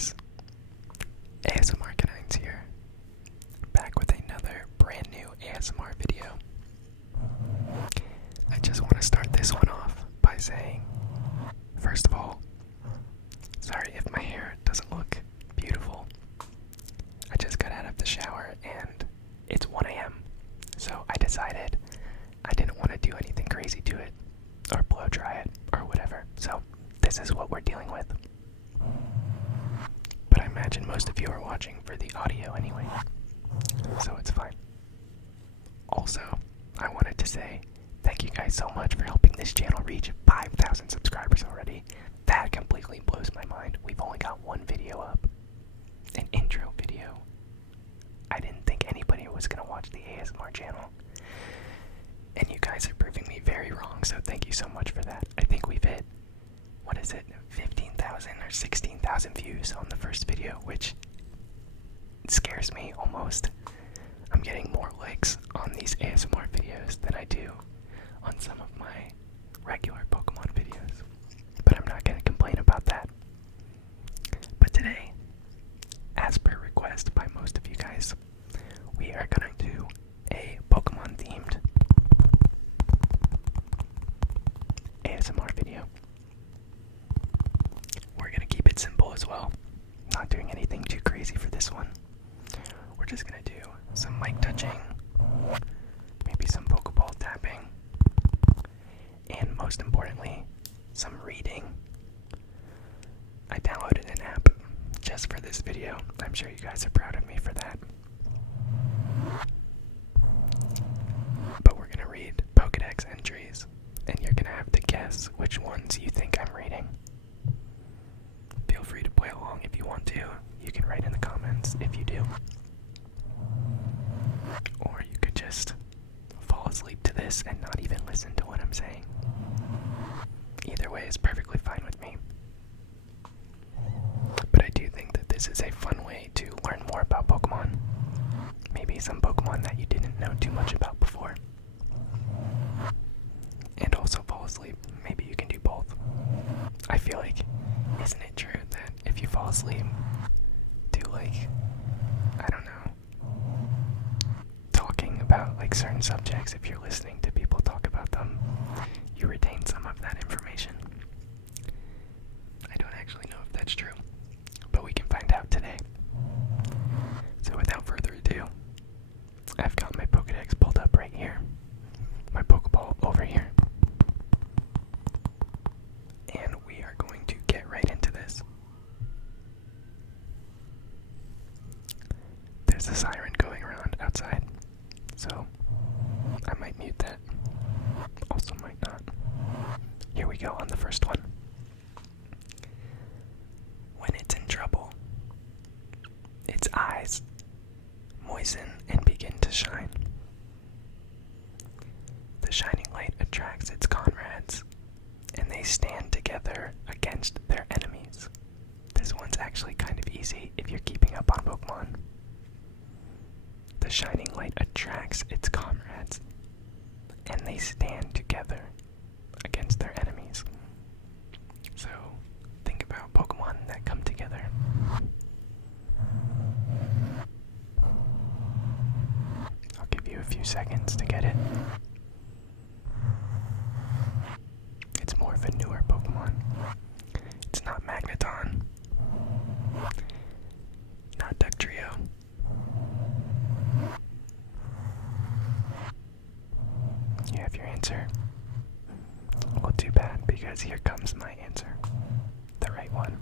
guys, ASMR Canines here, back with another brand new ASMR video. I just want to start this one off by saying, first of all, sorry if my hair doesn't look beautiful. I just got out of the shower and it's 1 a.m. So I decided I didn't want to do anything crazy to it, or blow dry it, or whatever. So this is what we're dealing with. But I imagine most of you are watching for the audio anyway, so it's fine. Also, I wanted to say thank you guys so much for helping this channel reach 5,000 subscribers already. That completely blows my mind. We've only got one video up, an intro video. I didn't think anybody was going to watch the ASMR channel, and you guys are proving me very wrong, so thank you so much for that. I think we've hit, 15,000 or 16,000 views on the first video, which scares me almost. I'm getting more likes on these ASMR videos than I do on some of my regular Pokemon videos, but I'm not going to complain about that. But today, as per request by most of you guys, we are going to do a Pokemon themed ASMR video. We're going to keep it simple as well, not doing anything too crazy for this one. We're just going to do some mic touching, maybe some Pokeball tapping, and most importantly, some reading. I downloaded an app just for this video. I'm sure you guys are proud of me for that. But we're going to read Pokédex entries, and you're going to have to guess which ones you think I'm reading. Feel free to play along if you want to. You can write in the comments if you do. Or you could just fall asleep to this and not even listen to what I'm saying. Either way is perfectly fine with me. But I do think that this is a fun way to learn more about Pokemon. Maybe some Pokemon that you didn't know too much about before. And also fall asleep. Maybe you can do both. I feel like, isn't it true that if you fall asleep to I don't know, talking about certain subjects, if you're listening to people talk about them, you retain some of that information? I don't actually know if that's true, but we can find out today. So without further ado, I've got my Pokédex pulled up right here, my Pokeball over here, and we are going to get right into this. There's a siren going around outside, so I might mute that, also might not. Here we go on the first one. When it's in trouble, its eyes moisten and begin to shine. The shining light attracts its comrades, and they stand together against their enemies. This one's actually kind of easy if you're keeping up on Pokemon. The shining light attracts its comrades, and they stand together against their enemies. So, think about Pokemon that come together. I'll give you a few seconds to get it. It's more of a newer Pokemon. It's not Magneton, not Dugtrio. You have your answer? Well, too bad, because here comes my answer. The right one.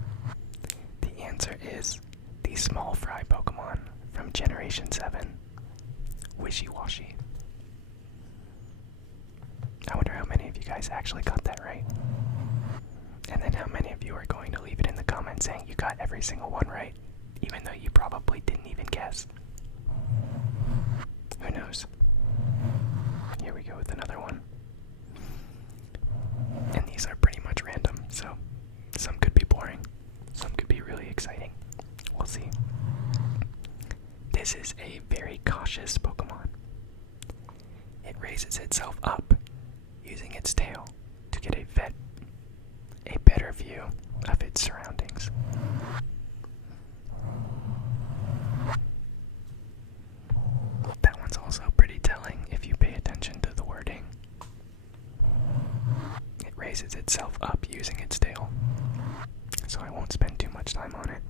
The answer is the small fry Pokemon from Generation 7, Wishy-Washy. I wonder how many of you guys actually got that right. And then how many of you are going to leave it in the comments saying you got every single one right, even though you probably didn't even guess. Who knows? Here we go with another one. And these are pretty much random, so some could be boring, some could be really exciting. We'll see. This is a very cautious Pokemon. It raises itself up, using its tail to get a better view of its surroundings. raises itself up using its tail, so I won't spend too much time on it.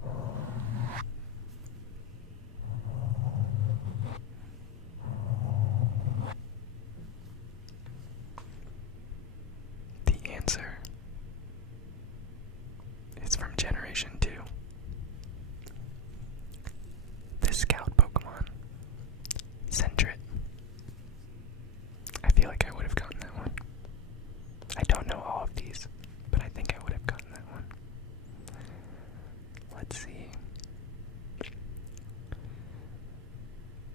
The answer is from Generation 2. The Scout Pokemon, Sentret. I feel like I would have gotten that one. I don't know all of these, but I think I would have gotten that one. Let's see.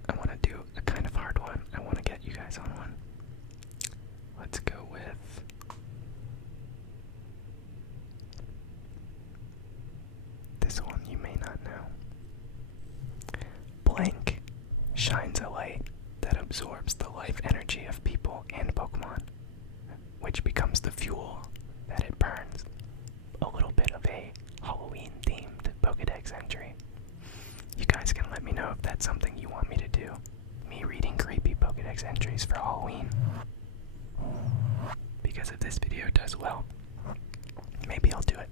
I want to do a kind of hard one. I want to get you guys on one. Let's go with this one you may not know. Blank shines a light that absorbs the life energy of people and Pokemon, which becomes the fuel that it burns. A little bit of a Halloween-themed Pokédex entry. You guys can let me know if that's something you want me to do. Me reading creepy Pokédex entries for Halloween. Because if this video does well, maybe I'll do it.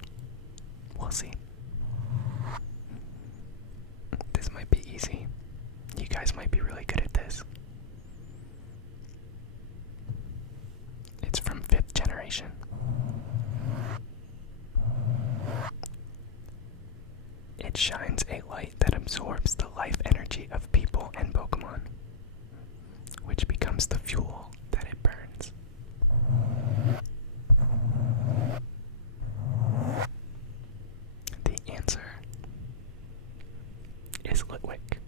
We'll see. This might be easy. You guys might be really good at this. It's from 5th generation. It shines a light that absorbs the life energy of people and Pokemon, which becomes the fuel that it burns. The answer is Litwick.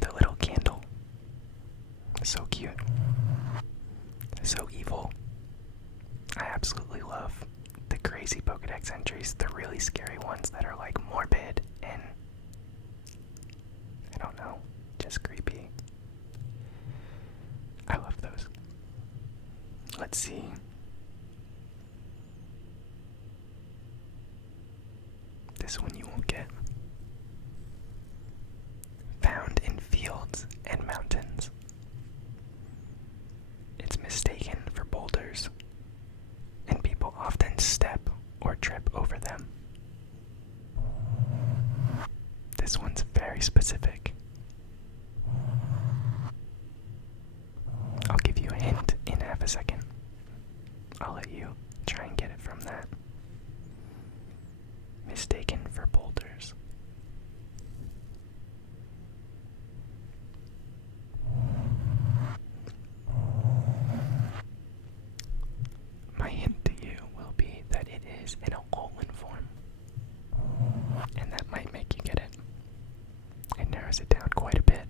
The little candle. So cute. So evil. I absolutely love the crazy Pokédex entries, the really scary ones that are like morbid and I don't know, just creepy. I love those. Let's see. This one you won't get. Found in fields and mountains. It's mistaken for boulders, and people often step or trip over them. This one's very specific. I'll give you a hint in half a second. I'll let you try and get it from that. Mistaken for boulders. My hint to you will be that it is in a Alolan form. And that might make you get it. It narrows it down quite a bit.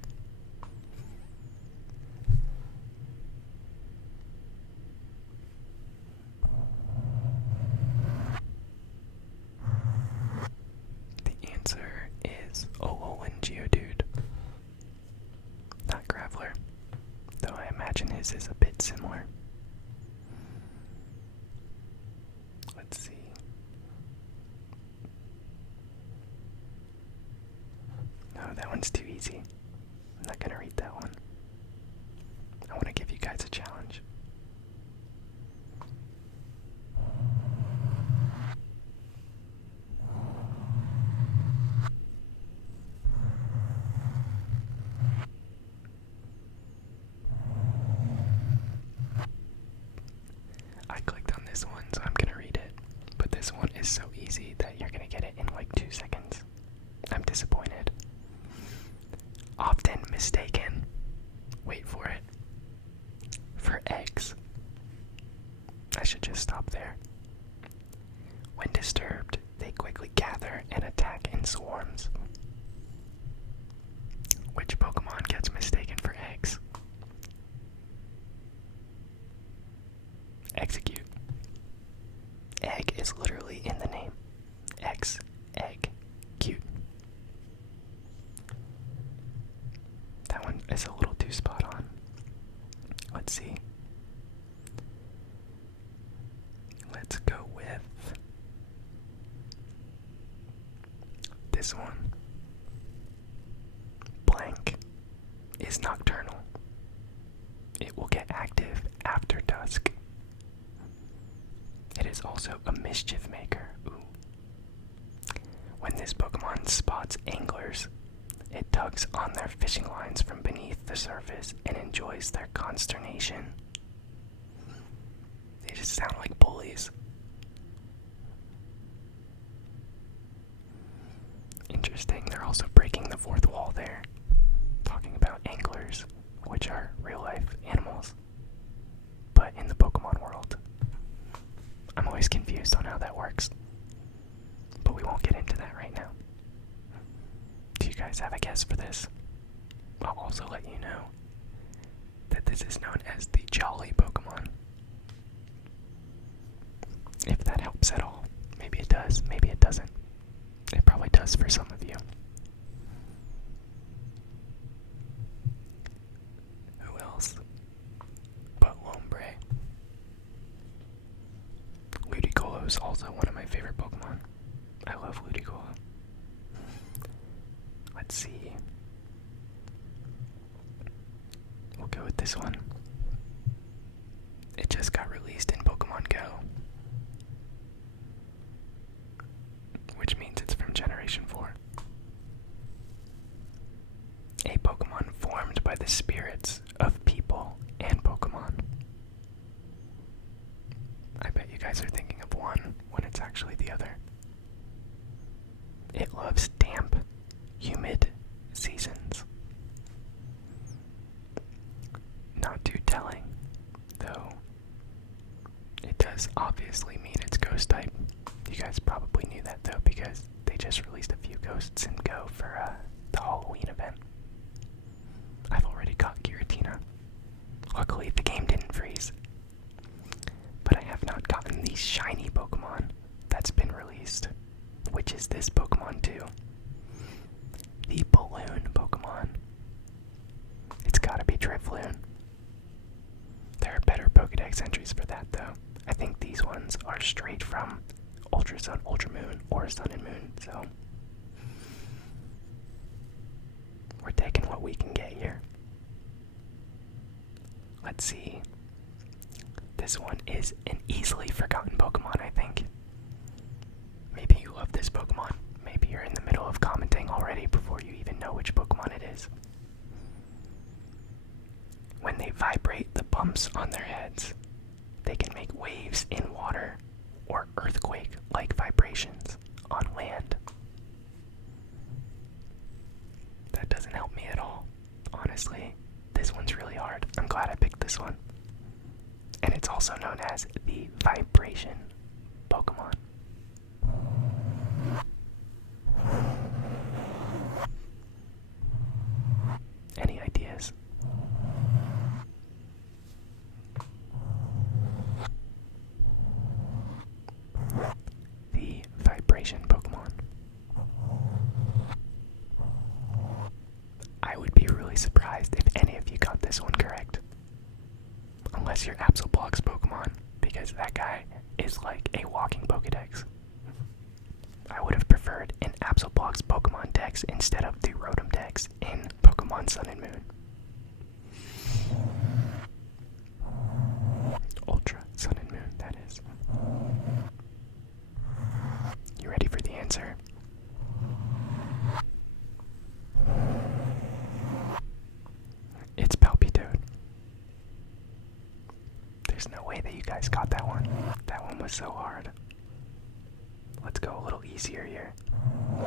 The answer is Alolan Geodude. Not Graveler, though I imagine his is a bit similar. Let's see. No, that one's too easy. I'm not gonna read that one. I want to give you guys a challenge. I clicked on this one, so I'm gonna read it. But this one is so easy that you're gonna get it in like 2 seconds. I'm disappointed. Often mistaken, wait for it, for eggs. I should just stop there. When disturbed, they quickly gather and attack in swarms. Which Pokemon gets mistaken for eggs? Execute. Egg is literally in the name. X, egg, cute. That one is a little too spot on. Let's see. Let's go with this one. Blank is nocturnal. It will get active after dusk. is also a mischief maker. Ooh. When this Pokemon spots anglers, it tugs on their fishing lines from beneath the surface and enjoys their consternation. They just sound like bullies. Interesting, they're also breaking the fourth wall there, talking about anglers, which are real-life animals, but in the Pokemon world. I'm always confused on how that works, but we won't get into that right now. Do you guys have a guess for this? I'll also let you know that this is known as the Jolly Pokemon. If that helps at all. Maybe it does, maybe it doesn't. It probably does for some of you. Who else but Lombre? Ludicolo is also one of my favorite Pokemon. I love Ludicolo. Let's see. We'll go with this one. It just got released in Pokemon Go, which means it's from Generation 4. A Pokemon formed by the spirits of people and Pokemon. I bet you guys are thinking of one when it's actually the other. It loves damp, humid seasons. Not too telling, though. It does obviously mean it's ghost type. You guys probably knew that though, because they just released a few ghosts in Go for the Halloween event. I've already caught Giratina. Luckily the game didn't freeze. But I have not gotten the shiny Pokemon that's been released, which is this Pokemon too. The Balloon Pokemon. It's gotta be Drifloon. There are better Pokédex entries for that though. I think these ones are straight from Ultra Sun, Ultra Moon, or Sun and Moon, so we're taking what we can get here. Let's see. This one is an easily forgotten Pokemon, I think. Maybe you love this Pokemon. Maybe you're in the middle of commenting already before you even know which Pokemon it is. When they vibrate the bumps on their heads, they can make waves in water or earthquake-like vibrations on land. That doesn't help me at all. Honestly, this one's really hard. I'm glad I picked this one. And it's also known as the Vibration Pokemon. Any ideas? The Vibration Pokemon. I would be really surprised if any of you got this one correct. Unless you're Absolblock's Pokemon, because that guy is like a walking Pokédex. I would have preferred an Absolblock's Pokemon Dex instead of the Rotom Dex in Pokemon Sun and Moon. Ultra Sun and Moon, that is. You ready for the answer? It's Palpitoad. There's no way that you guys got that one. That one was so hard. Let's go a little easier here.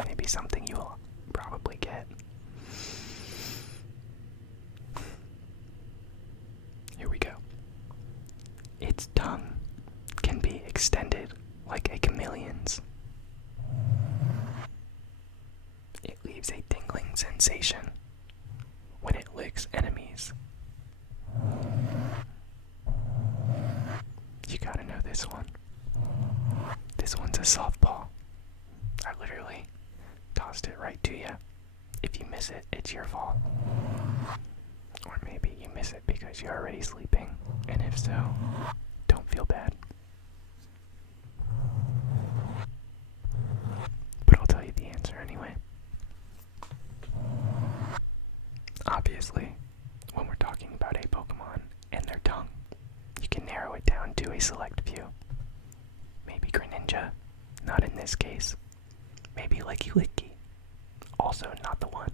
Maybe something you'll probably get. Here we go. Its tongue can be extended like a chameleon's. It leaves a tingling sensation when it licks enemies. You gotta know this one. This one's a softball. I literally tossed it right to you. If you miss it, it's your fault. Or maybe you miss it because you're already sleeping. And if so, don't feel bad. But I'll tell you the answer anyway. Obviously, when we're talking about a Pokemon and their tongue, you can narrow it down to a select few. this case. Maybe Licky Licky. Also not the one.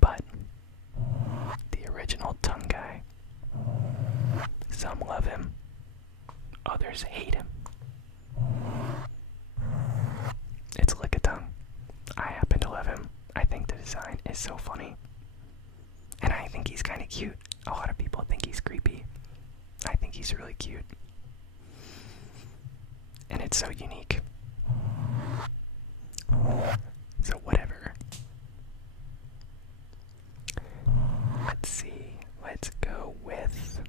But the original tongue guy. Some love him, others hate him. It's Lickitung. I happen to love him. I think the design is so funny. And I think he's kind of cute. A lot of people think he's creepy. I think he's really cute. And it's so unique. So whatever. Let's see. Let's go with...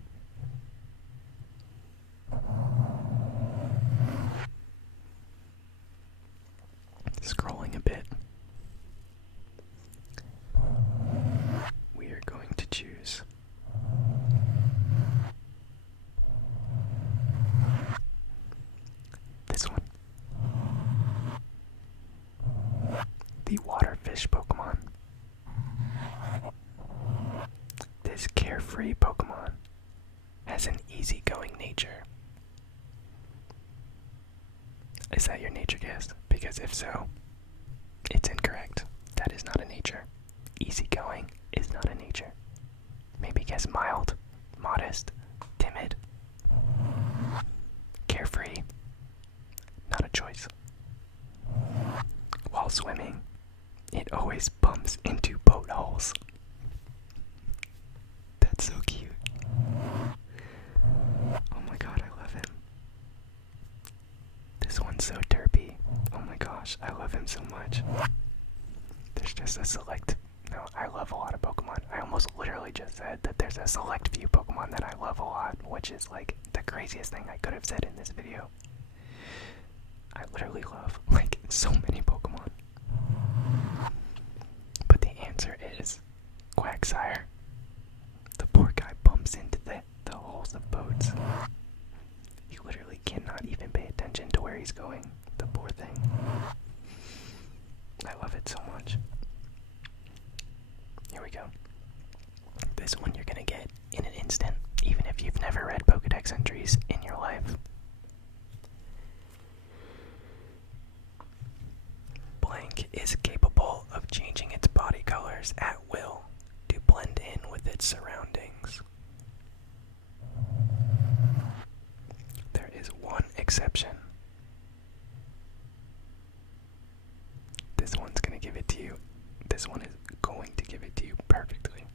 Scrolling a bit. We are going to choose this one. The waterfish Pokemon. This carefree Pokemon has an easygoing nature. Is that your nature guess? Because if so, it's incorrect. That is not a nature. Easygoing is not a nature. Maybe guess mild, modest, timid, carefree. Not a choice. While swimming, it always bumps into boat holes. That's so cute. Oh my god, I love him. This one's so derpy. Oh my gosh, I love him so much. There's just a select... No, I love a lot of Pokemon. I almost literally just said that there's a select few Pokemon that I love a lot, which is like the craziest thing I could have said in this video. I literally love like so many Pokemon. But the answer is Quagsire. The poor guy bumps into the holes of boats. He literally cannot even pay attention to where he's going. The poor thing. I love it so much. Here we go. This one you're gonna get in an instant, even if you've never read Pokédex entries in your life. Blank is capable of changing its body colors at will to blend in with its surroundings. There is one exception. This one's gonna give it to you. This one is going to give it to you perfectly.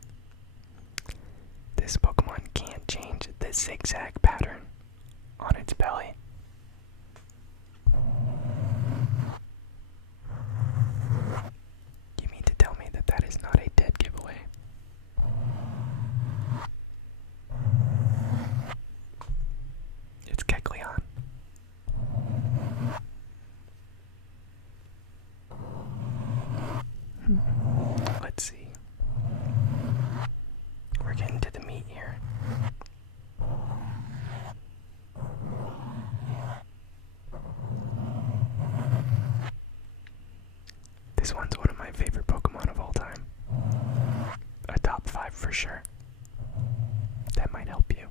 This Pokemon can't change the zigzag pattern on its belly. You mean to tell me that that is not a dead giveaway? It's Kecleon. Let's see. We're getting to the meat here. This one's one of my favorite Pokemon of all time. A top 5 for sure. That might help you.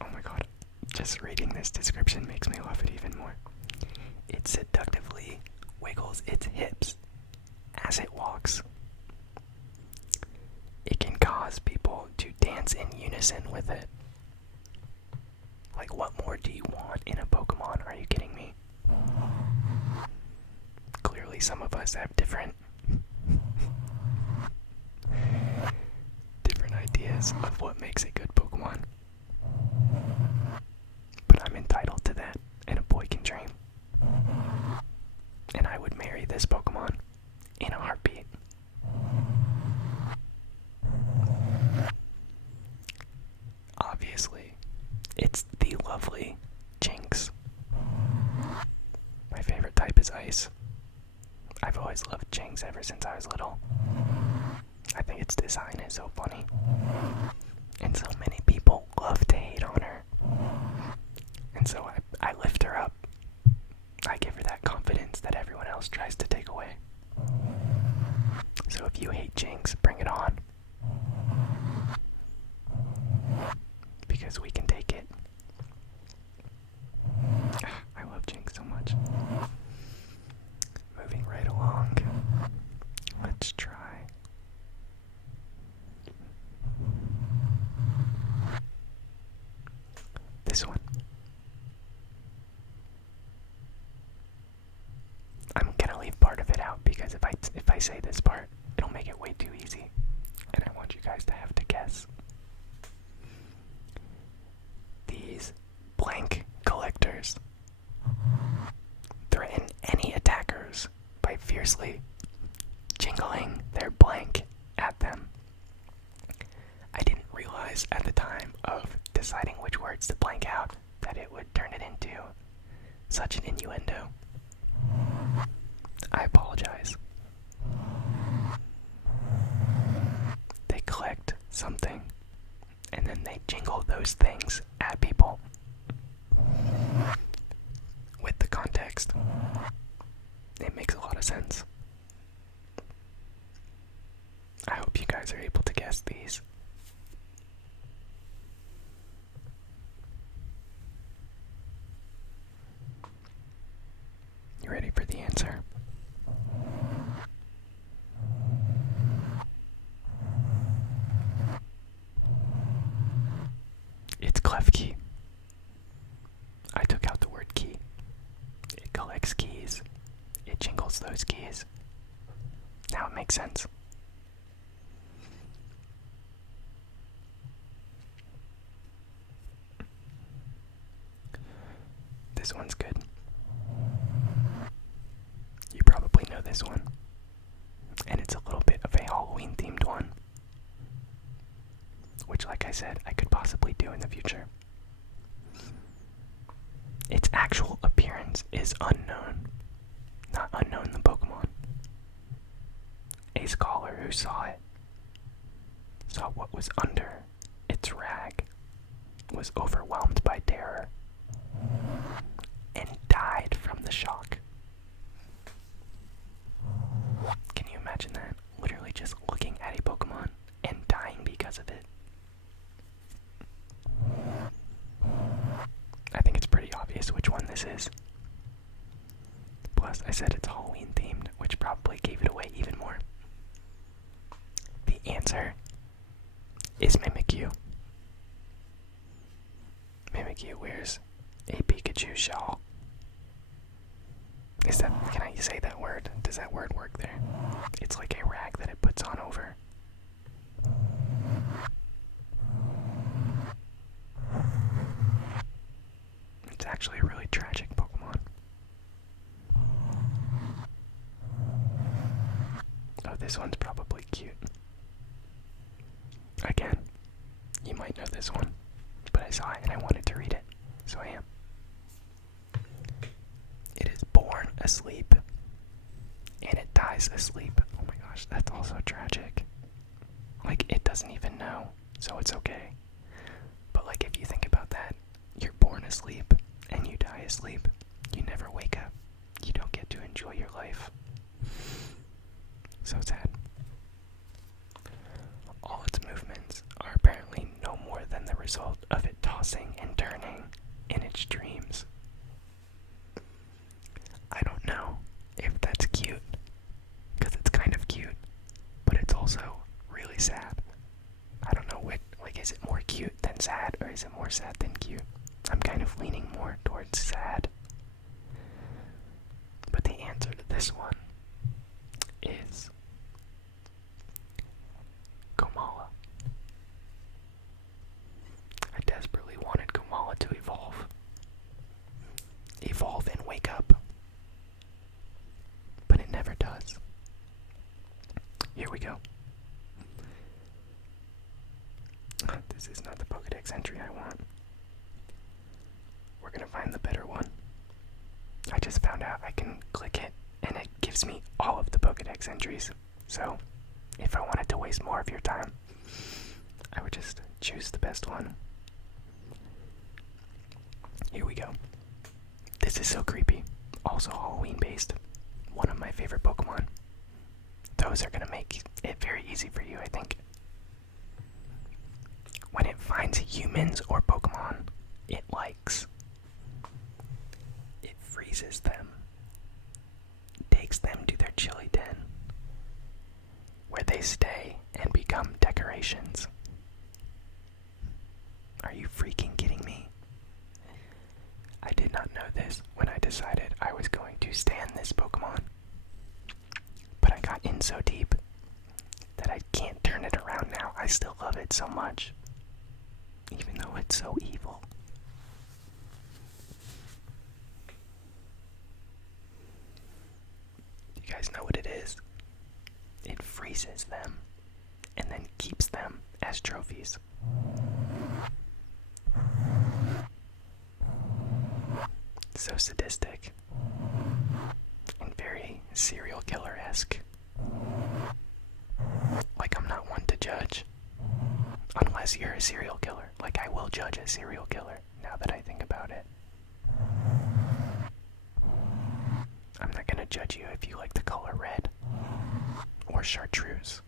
Oh my god. Just reading this description makes me love it even more. It seductively wiggles its hips as it walks. It can cause people to dance in unison with it. Like, what more do you want in a Pokemon? Are you kidding me? Clearly some of us have different ideas of what makes a good Pokemon. But I'm entitled to that, and a boy can dream. And I would marry this Pokemon in a heartbeat. Obviously, it's the lovely Jinx. My favorite type is Ice. I've always loved Jinx ever since I was little. I think its design is so funny. And so many people love to hate on her. And so I lift her up. I give her that confidence that everyone else tries to take away. So if you hate Jinx, bring it on. Because we can take it. because if I say this part, it'll make it way too easy. And I want you guys to have to guess. These blank collectors threaten any attackers by fiercely jingling their blank at them. I didn't realize at the time of deciding which words to blank out that it would turn it into such an innuendo. I apologize. They collect something, and then they jingle those things at people. With the context, it makes a lot of sense. I hope you guys are able to guess these. You ready for the answer? It's Klefki. I took out the word key. It collects keys. It jingles those keys. Now it makes sense. This one's good. You probably know this one. And it's a little bit of a Halloween themed one. Which, like I said, I could possibly do in the future. Its actual appearance is unknown. Not unknown the Pokemon. A scholar who saw it, saw what was under its rag, was overwhelmed by terror, and died from the shock. Can you imagine that? Literally just looking at a Pokemon and dying because of it. I think it's pretty obvious which one this is. Plus, I said it's Halloween themed, which probably gave it away even more. The answer is Mimikyu. Mimikyu wears a Pikachu shawl. Can I say that word? Does that word work there? It's like a rag that it puts on over. It's actually a really tragic Pokemon. Oh, this one's probably cute. Again, you might know this one, but I saw it and I wanted to read it, so I am. It is born asleep, and it dies asleep. Oh my gosh, that's also tragic. Like, it doesn't even know, so it's okay. But like, if you think about that, you're born asleep, and you die asleep. You never wake up. You don't get to enjoy your life. So sad. All its movements are apparently no more than the result of it tossing and turning in its dreams. I don't know if that's cute, because it's kind of cute, but it's also really sad. I don't know is it more cute than sad, or is it more sad than cute? I'm kind of leaning more towards sad. But the answer to this one is Komala. I desperately wanted Komala to evolve. Evolve and wake up. But it never does. Here we go. This is not the Pokédex entry I want. We're gonna find the better one. I just found out I can click it and it gives me all of the Pokédex entries. So, if I wanted to waste more of your time, I would just choose the best one. Here we go. This is so creepy. Also Halloween based. One of my favorite Pokemon. Those are gonna make it very easy for you, I think. When it finds humans or Pokemon it likes, it freezes them, takes them to their chilly den, where they stay and become decorations. Are you freaking kidding me? I did not know this when I decided I was going to stan this Pokemon. it so much, even though it's so evil. You guys know what it is? It freezes them and then keeps them as trophies. So sadistic and very serial killer-esque. Like, I'm not one to judge unless you're a serial killer. Like, I will judge a serial killer now that I think about it. I'm not gonna judge you if you like the color red or chartreuse.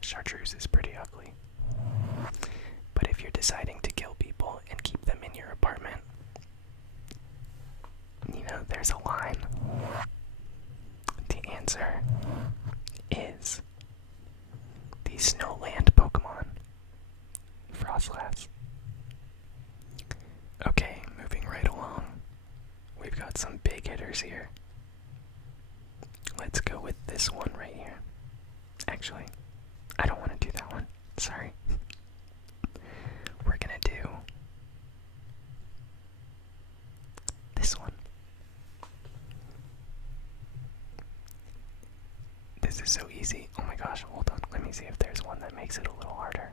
Chartreuse is pretty ugly. But if you're deciding to kill people and keep them in your apartment, you know, there's a line. The answer is the Snowland Pokemon, Frostlass. Okay, moving right along. We've got some big hitters here. Let's go with this one right here. Actually, I don't want to do that one. Sorry. We're gonna do this one. This is so easy. Oh my gosh, hold on. Let me see if there's one that makes it a little harder.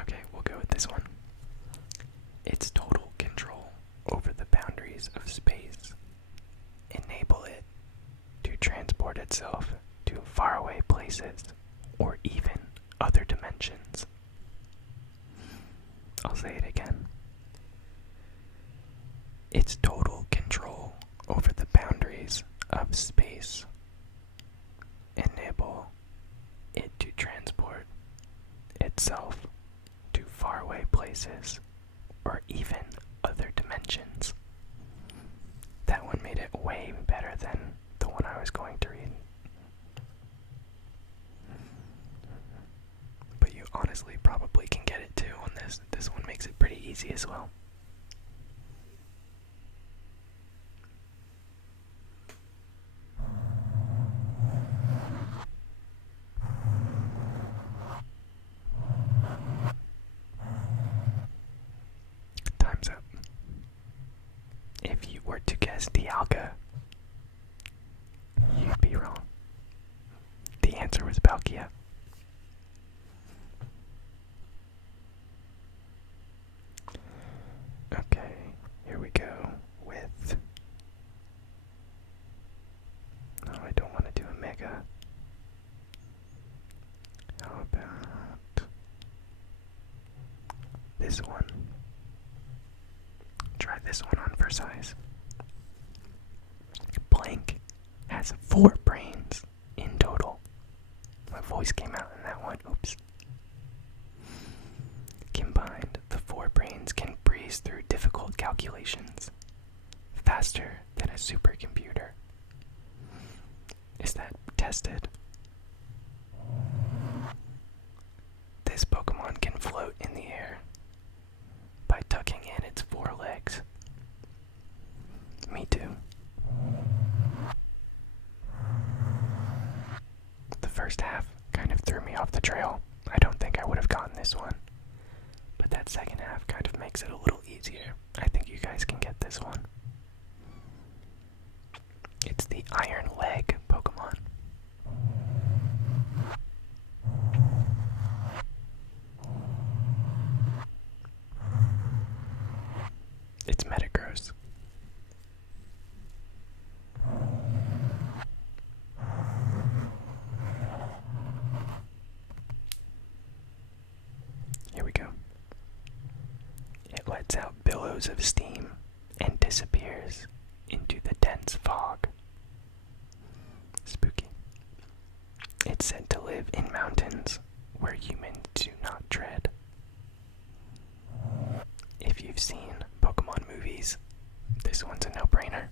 Okay, we'll go with this one. It's total control over the boundaries of space. Enable it to transport itself to faraway places or even other dimensions. I'll say it again. It's total control over the boundaries of space. Enable it to transport itself to faraway places or even other dimensions. That one made it way better than the one I was going to read. But you honestly probably can get it too on this. This one makes it pretty easy as well. Time's up. If you were to guess Dialga, you'd be wrong. The answer was Palkia. Okay, here we go with... No, I don't want to do a Mega. How about this one? Try this one on for size. Blank has 4 brains in total. My voice came out in that one. Oops. Combined, the 4 brains can breeze through difficult calculations faster than a supercomputer. Is that tested? This Pokemon can float in the air by tucking in its 4 legs. Me too. The first half kind of threw me off the trail. I don't think I would have gotten this one. But that second half kind of makes it a little easier. I think you guys can get this one. It's the Iron Leg Pokemon. It's Metagross. Here we go. It lets out billows of steam and disappears into the dense fog. Spooky. It's said to live in mountains where humans do not tread. If you've seen Pokemon movies, this one's a no-brainer.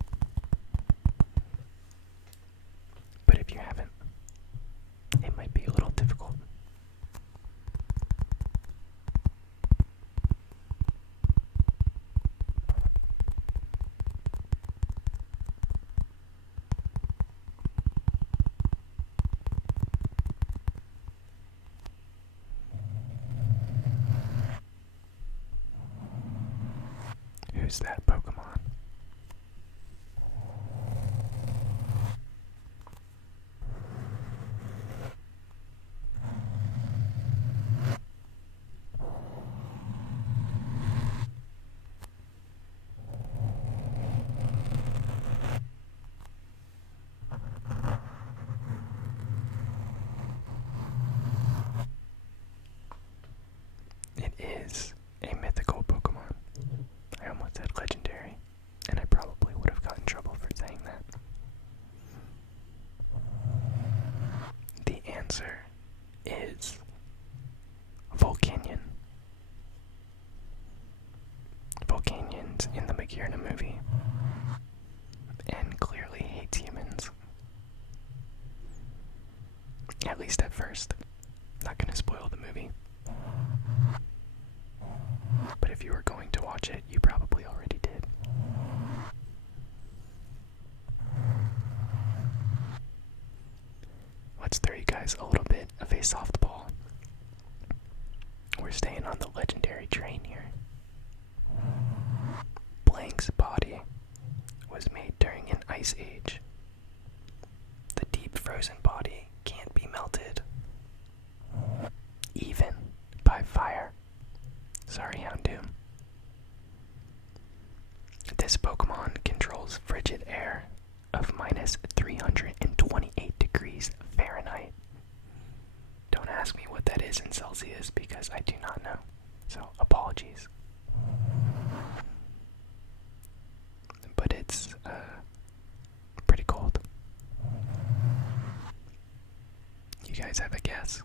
But if you haven't, it might be a little difficult. Who's that Pokemon? It is a mythical Pokemon. I almost said legendary, and I probably would have gotten in trouble for saying that. The answer is Volcanion. Volcanions in the Magearna movie, and clearly hates humans. At least at first. Not gonna spoil the movie. But if you were going to watch it, you probably already did. Let's throw you guys a little bit of a softball. We're staying on the legendary train here. Blank's body was made during an ice age. The deep frozen body can't be melted, even by fire. Sorry, Houndoom. This Pokemon controls frigid air of minus 328 degrees Fahrenheit. Don't ask me what that is in Celsius because I do not know. So, apologies. But it's pretty cold. You guys have a guess?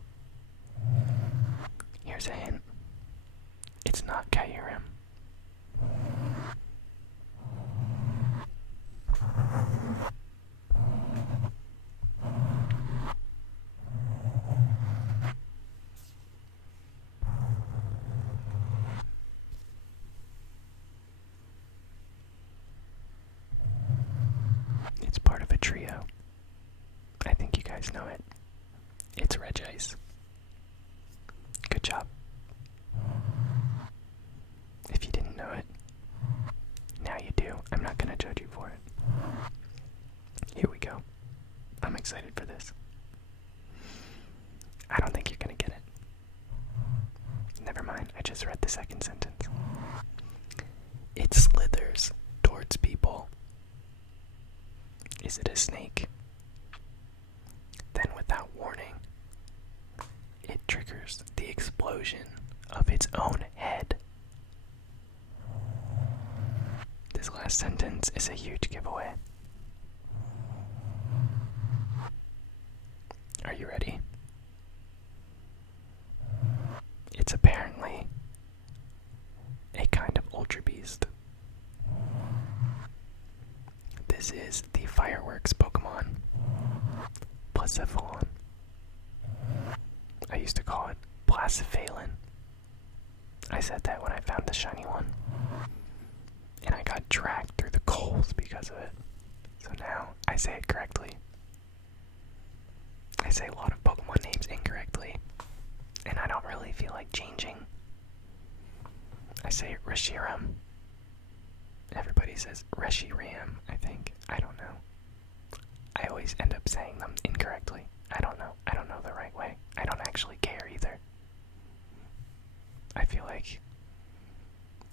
Here's a hint. It's not Kyurem. It's part of a trio. I think you guys know it. It's Regice. Good job. If you didn't know it, now you do. I'm not gonna judge you for it. Here we go. I'm excited for this. I don't think you're gonna get it. Never mind, I just read the second sentence. It slithers towards people. Is it a snake? Then without warning, it triggers the explosion of its own head. This last sentence is a huge giveaway. Are you ready? It's apparently a kind of Ultra Beast. This is the fireworks Pokemon, Blacephalon. I used to call it Blacephalon. I said that when I found the shiny one. And I got dragged through the coals because of it. So now I say it correctly. I say a lot of Pokemon names incorrectly, and I don't really feel like changing. I say Reshiram. Everybody says Reshiram, I think. I don't know. I always end up saying them incorrectly. I don't know. I don't know the right way. I don't actually care either. I feel like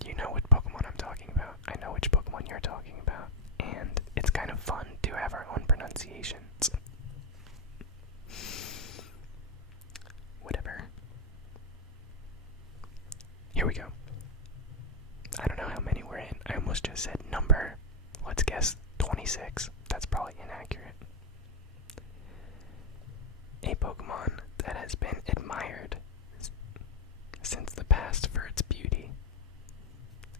you know which Pokemon I'm talking about. I know which Pokemon you're talking about. And it's kind of fun to have our own pronunciations. Whatever. Here we go. I don't know how many we're in. I almost just said number. Let's guess 26. That's probably inaccurate. A Pokemon that has been admired since the past for its beauty.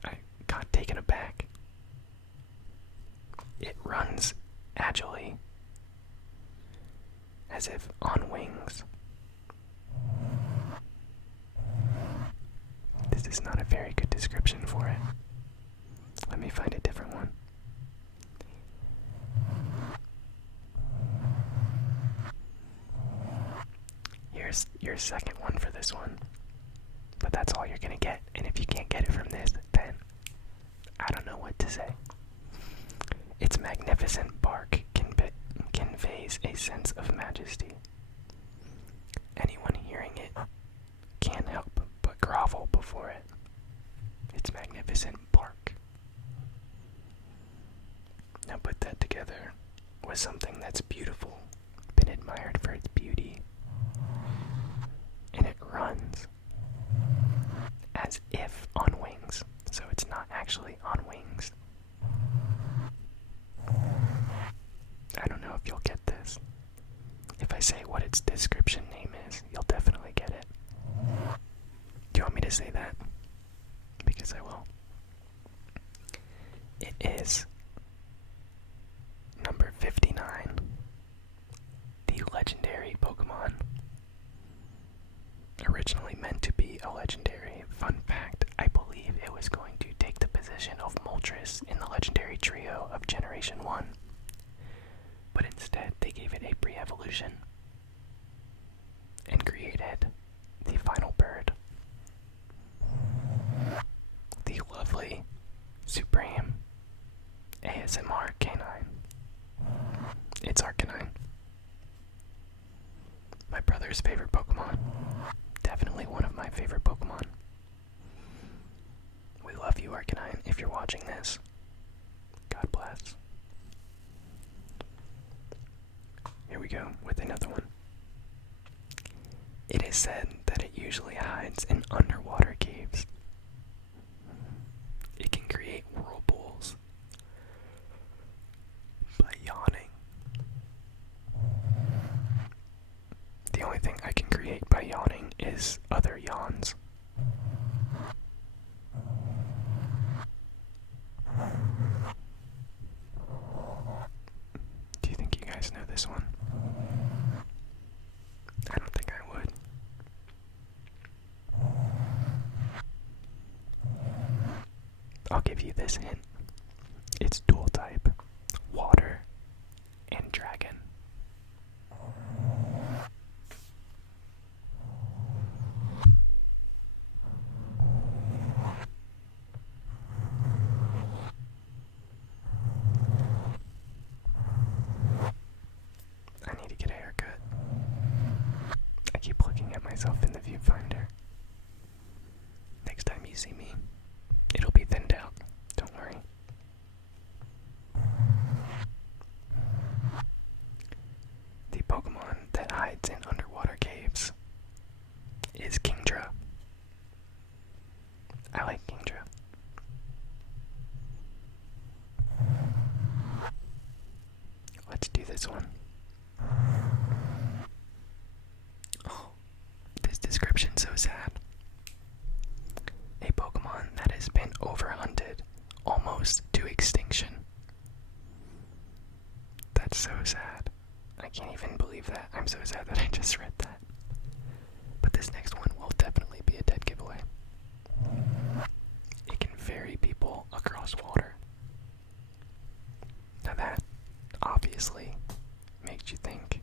I got taken aback. It runs agilely, as if on wings. This is not a very good description for it. Let me find a different one. Here's your second one for this one. But that's all you're gonna get. And if you can't get it from this, then I don't to say. Its magnificent bark conveys a sense of majesty. Anyone hearing it can't help but grovel before it. Its magnificent bark. Now put that together with something that's beautiful, been admired for its beauty, and it runs as if on wings, so it's not actually on wings. I don't know if you'll get this. If I say what its description name is, you'll definitely get it. Do you want me to say that? Because I will. It is number 59, the legendary Pokemon. Originally meant to be a legendary. Fun fact, I believe it was going to take the position of Moltres in the legendary trio of Generation 1. But instead, they gave it a pre-evolution and created the final bird. The lovely, supreme ASMR canine. It's Arcanine. My brother's favorite Pokemon. Definitely one of my favorite Pokemon. We love you, Arcanine, if you're watching this. God bless. Here we go with another one. It is said that it usually hides in underwater caves. It can create whirlpools by yawning. The only thing I can create by yawning is other yawns. Do you think you guys know this one? I don't think I would. I'll give you this hint. It's dual type, water and dragon. I need to get a haircut. I keep looking at myself in the viewfinder. Next time you see me, it'll be thinned out. Don't worry. The Pokemon that hides in underwater caves is Kyndra. I like Kyndra. Let's do this one. Oh, this description's so sad. A Pokemon that has been overhunted almost to extinction. That's so sad. I can't even believe that. I'm so sad that I just read that. But this next one will definitely be a dead giveaway. It can ferry people across water. Now that obviously makes you think,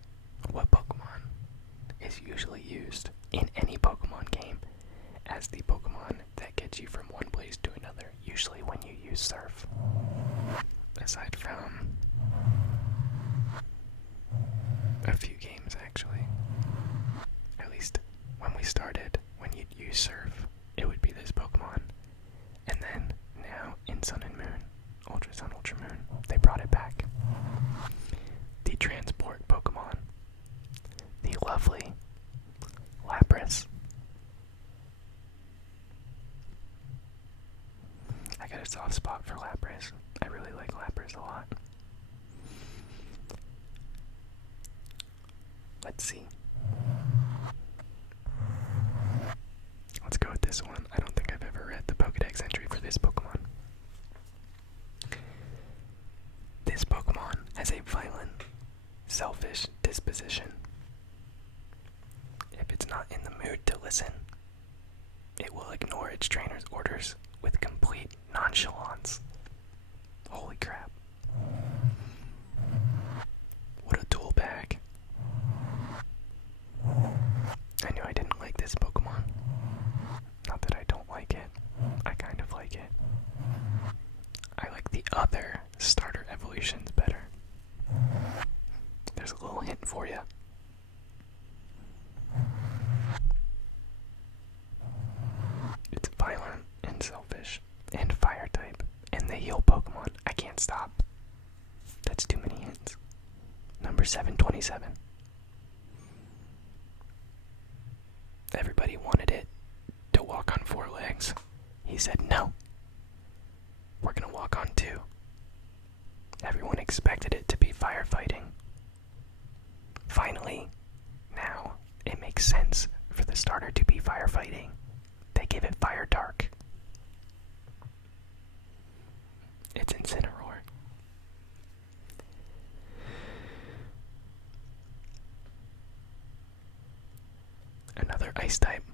what Pokemon is usually used in any Pokemon game as the Pokemon that gets you from one place to another, usually when you use Surf. Aside from a few games, actually. At least when we started, when you'd use Surf, it would be this Pokemon. And then, now, in Sun and Moon, Ultra Sun, Ultra Moon, they brought it back. The Transport Pokemon. The lovely Lapras. I got a soft spot for Lapras. I really like Lapras a lot. Let's see. Let's go with this one. I don't think I've ever read the Pokédex entry for this Pokemon. This Pokemon has a violent, selfish disposition. If it's not in the mood to listen, it will ignore its trainer's orders with complete nonchalance. Holy crap. What a tool bag. I knew I didn't like this Pokemon. Not that I don't like it. I kind of like it. I like the other starter evolutions better. There's a little hint for you. It's violent and selfish and fire type, and they heal Pokemon. I can't stop. That's too many hints. Number 727. Everybody wanted it to walk on 4 legs. He said no. We're gonna walk on 2. Everyone expected it to be firefighting. Finally, now it makes sense for the starter to be firefighting. They give it Fire Dark. It's Incineroar. Another ice type.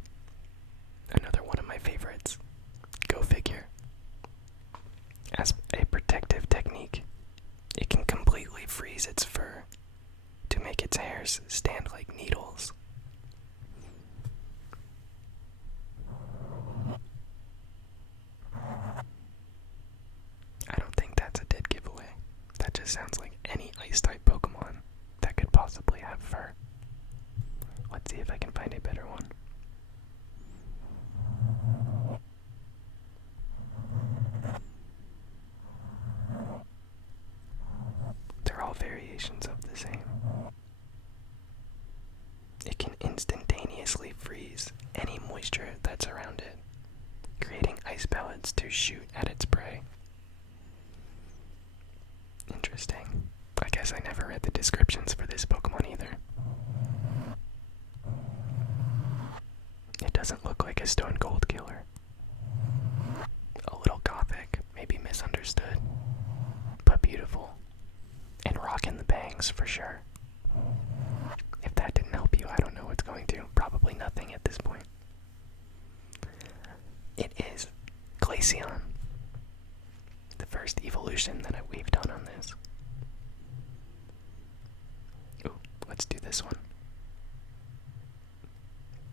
Another one of my favorites. Go figure. As a protective technique, it can completely freeze its fur to make its hairs stand like needles. I don't think that's a dead giveaway. That just sounds like any ice type Pokemon that could possibly have fur. Let's see if I can find a better one. They're all variations of the same. It can instantaneously freeze any moisture that's around it, creating ice pellets to shoot at its prey. Interesting. I guess I never read the descriptions for this Pokemon either. It doesn't look like a stone cold killer. A little gothic, maybe misunderstood, but beautiful. And rockin' the bangs for sure. If that didn't help you, I don't know what's going to. Probably nothing at this point. It is Glaceon. The first evolution that we've done on this. Ooh, let's do this one.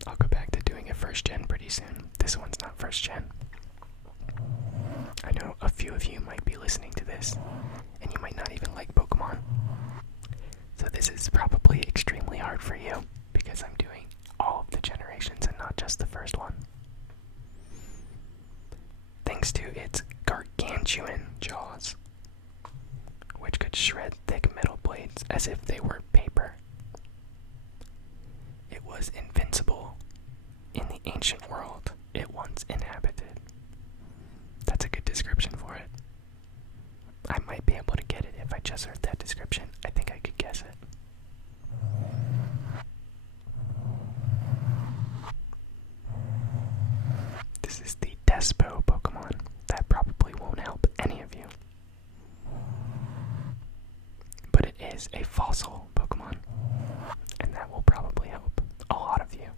I'll go back to doing a first gen pretty soon. This one's not first gen. I know a few of you might be listening to this, and you might not even like Pokemon. So this is probably extremely hard for you, because I'm doing all of the generations and not just the first one. Thanks to its gargantuan jaws, which could shred thick metal blades as if they were paper. It was invincible in the ancient world it once inhabited. That's a good description for it. I might be able to get it if I just heard that description. I think I could guess it. This is the Despo Pokemon. That probably won't help any of you. But it is a fossil Pokemon, and that will probably help a lot of you.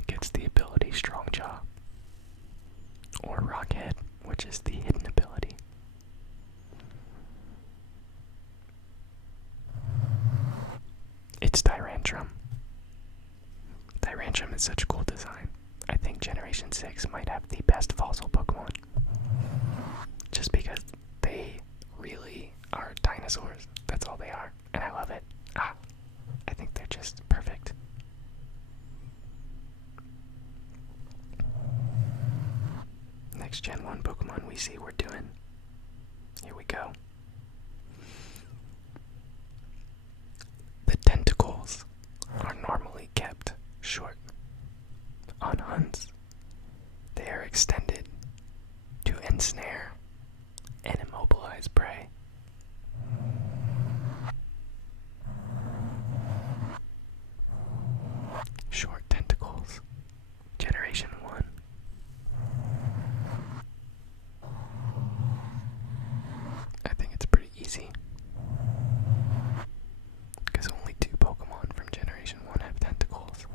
It gets the ability Strong Jaw, or Rockhead, which is the hidden ability. It's Tyrantrum. Tyrantrum is such a cool design. I think Generation 6 might have the best fossil Pokemon. Just because they really are dinosaurs. That's all they are. And I love it. I think they're just perfect. Next Gen 1 Pokemon we see we're doing. Here we go. The tentacles are normally kept short. On hunts, they are extended to ensnare and immobilize prey. Short tentacles. Generation 1. I think it's pretty easy, because only 2 Pokemon from Generation 1 have tentacles.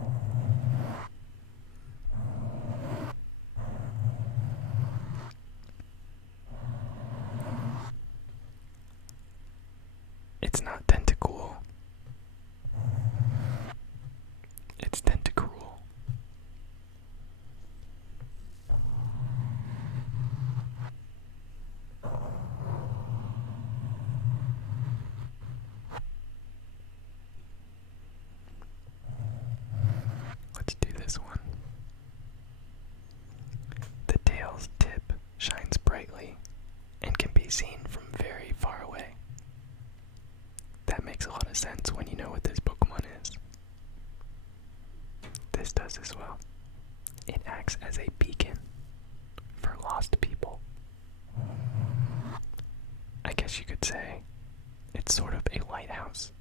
It's not Tentacool. It's Tentacruel. this does as well. It acts as a beacon for lost people. I guess you could say it's sort of a lighthouse.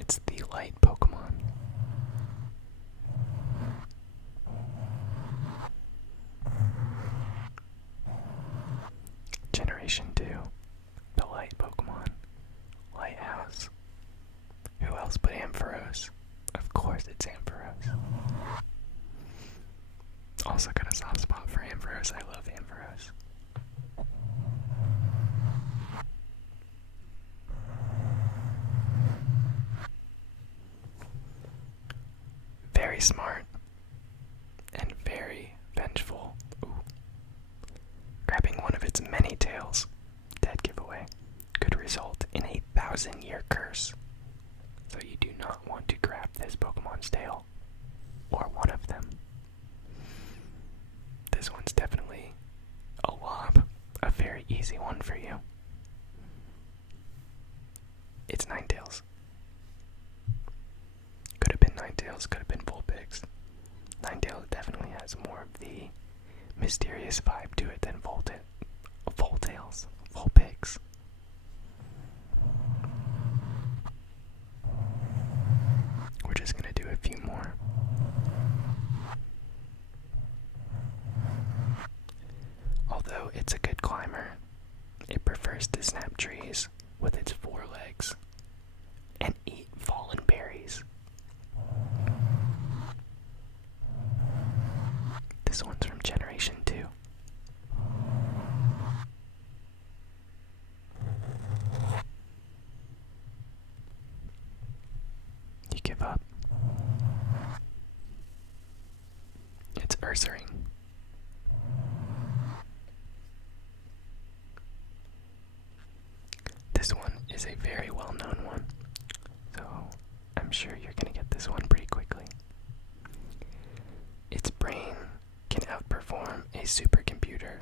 It's the light Pokemon. Generation 2, the light Pokemon, Lighthouse. Who else but Ampharos? Of course it's Ampharos. Also got a soft spot for Ampharos. I love Ampharos. Very smart and very vengeful. Ooh. Grabbing one of its many tails, dead giveaway, could result in a 1,000-year curse. So you do not want to grab this Pokemon's tail, or one of them. This one's definitely a lob, a very easy one for you. It's Ninetales. Could have been Ninetales, could have been Vulpix. Ninetales definitely has more of the mysterious vibe to it than Voltails. Vulpix. We're just gonna do a few more. Although it's a good climber, it prefers to snap trees with its forelegs and eat fallen berries. This one's from Generation 2. You give up. It's Ursaring. This one is a very well-known one, so I'm sure you're gonna get this one pretty quickly. Its brain can outperform a supercomputer.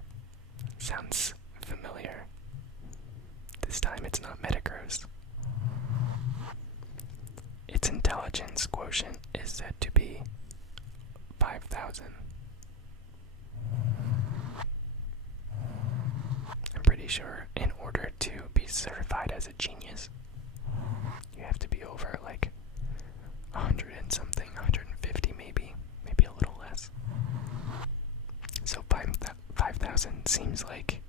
Sounds familiar. This time it's not Metagross. Its intelligence quotient is said to be 5,000. I'm pretty sure in order to be certified as a genius, you have to be over like 100 and something, 150 maybe a little less. So 5,000 seems like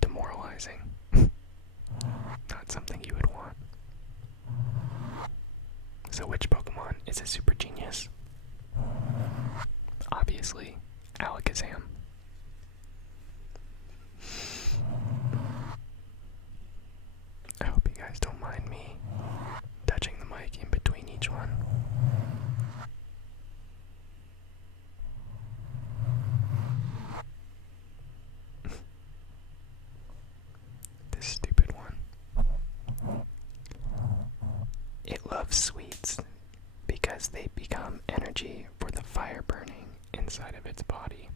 demoralizing. Not something you would want. So which Pokemon is a super genius? Obviously, Alakazam. I hope you guys don't mind me touching the mic in between each one. This stupid one. It loves sweets because they become energy for the fire burning inside of its body.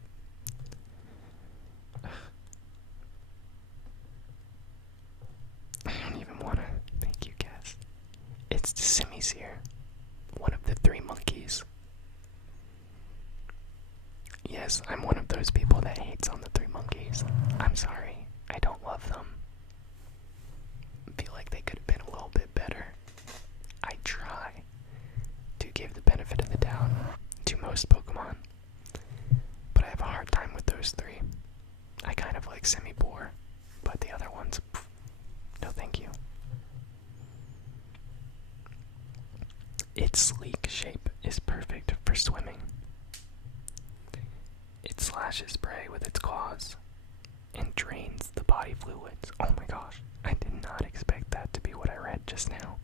I don't even want to make you guess. It's Simisear, one of the 3 monkeys. Yes, I'm one of those people that hates on the 3 monkeys. I'm sorry, I don't love them. I feel like they could have been a little bit better. I try to give the benefit of the doubt to most Pokemon, but I have a hard time with those 3. I kind of like Simipour, but the other ones, no thank you. Its sleek shape is perfect for swimming. It slashes prey with its claws and drains the body fluids. Oh my gosh, I did not expect that to be what I read just now.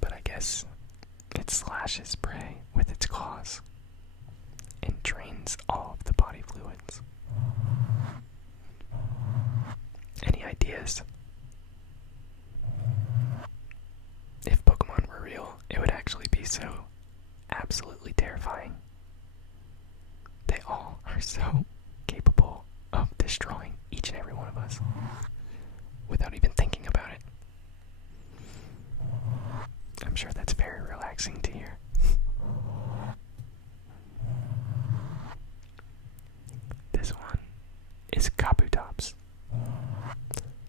But I guess it slashes prey with its claws and drains all of the body fluids. Any ideas? If Pokemon were real, it would actually be so absolutely terrifying. They all are so capable of destroying each and every one of us without even thinking about sure that's very relaxing to hear. This one is Kabutops.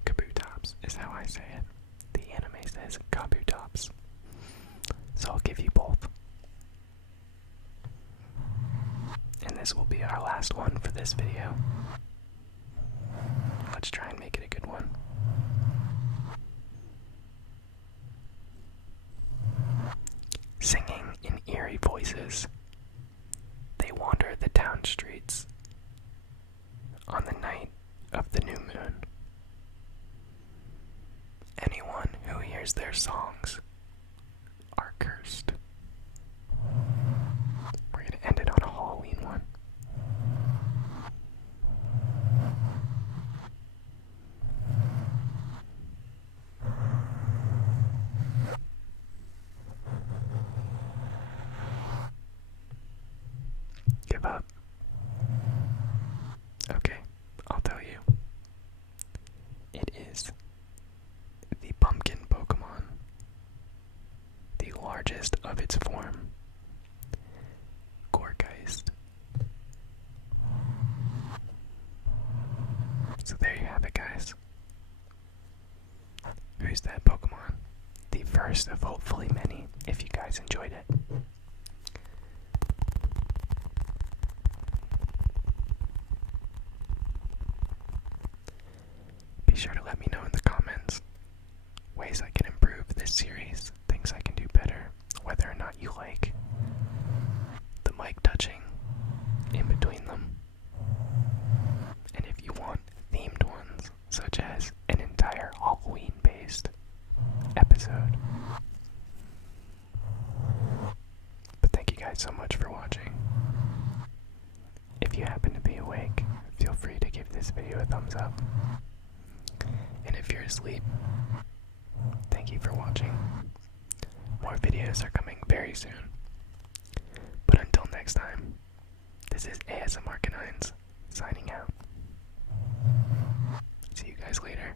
Kabutops is how I say it. The anime says Kabutops. So I'll give you both. And this will be our last one for this video. Let's try and make it a good one. Singing in eerie voices, they wander the town streets on the night of the new moon. Anyone who hears their songs are cursed. We're going to end it on a Halloween one. Give up. Okay, I'll tell you. It is the pumpkin Pokemon, the largest of its form, Gorgeist. So there you have it, guys. Who's that Pokemon? The first of hopefully many, if you guys enjoyed it. Be sure to let me know in the comments ways I can improve this series, things I can do better, whether or not you like the mic touching in between them, and if you want themed ones, such as an entire Halloween-based episode. But thank you guys so much for watching. If you happen to be awake, feel free to give this video a thumbs up. And if you're asleep, thank you for watching. More videos are coming very soon. But until next time, this is ASMR Canines signing out. See you guys later.